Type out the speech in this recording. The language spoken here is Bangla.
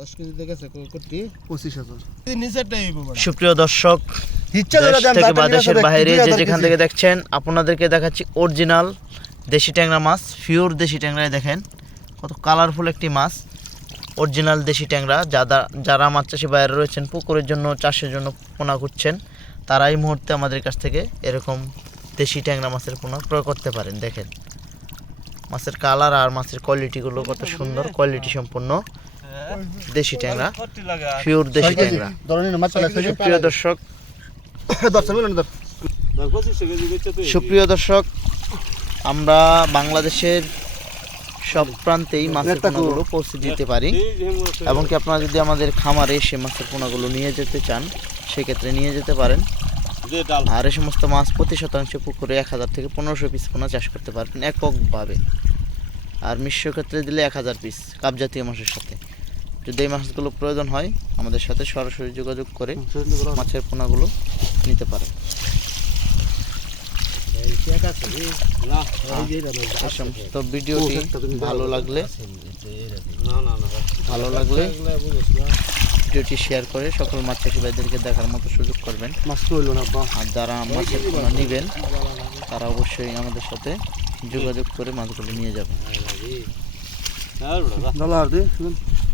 দশ কেজিতে গেছে কোটি পঁচিশ হাজার। নিচেরটাই সুপ্রিয় দর্শক দেশ থেকে বা দেশের বাইরে যে যেখান থেকে দেখছেন আপনাদেরকে দেখাচ্ছি অরিজিনাল দেশি ট্যাংরা মাছ পিওর দেশি ট্যাংরায় দেখেন। কত কালারফুল একটি মাছ অরিজিনাল দেশি ট্যাংরা। যারা যারা মাছ চাষি বাইরে রয়েছেন পুকুরের জন্য চাষের জন্য পোনা করছেন তারা এই মুহূর্তে আমাদের কাছ থেকে এরকম দেশি ট্যাংরা মাছের পোনা ক্রয় করতে পারেন। দেখেন মাছের কালার আর মাছের কোয়ালিটিগুলো কত সুন্দর কোয়ালিটি সম্পন্ন। দেশি ট্যাংরা পিওর দেশি ট্যাংরা। সুপ্রিয় দর্শক? সুপ্রিয় দর্শক আমরা বাংলাদেশের সব প্রান্তেই মাছের পোনাগুলো পৌঁছে দিতে পারি। এবং কি আপনারা যদি আমাদের খামারে সে মাছের পোনাগুলো নিয়ে যেতে চান সেক্ষেত্রে নিয়ে যেতে পারেন। আর এই সমস্ত মাছ প্রতি শতাংশ পুকুরে এক হাজার থেকে পনেরোশো পিস পোনা চাষ করতে পারবেন এককভাবে। আর মিশ্র ক্ষেত্রে দিলে এক হাজার পিস কাপ জাতীয় মাছের সাথে। যদি এই মাছগুলো প্রয়োজন হয় আমাদের সাথে সরাসরি যোগাযোগ করে মাছের পোনাগুলো নিতে পারে। সমস্ত ভিডিওটি ভালো লাগলে ভালো লাগলে ভিডিওটি শেয়ার করে সকল মাছ চাষিবাইদেরকে দেখার মতো সুযোগ করবেন। আর যারা মাছের পোনা নেবেন তারা অবশ্যই আমাদের সাথে যোগাযোগ করে মাছগুলো নিয়ে যাবেন।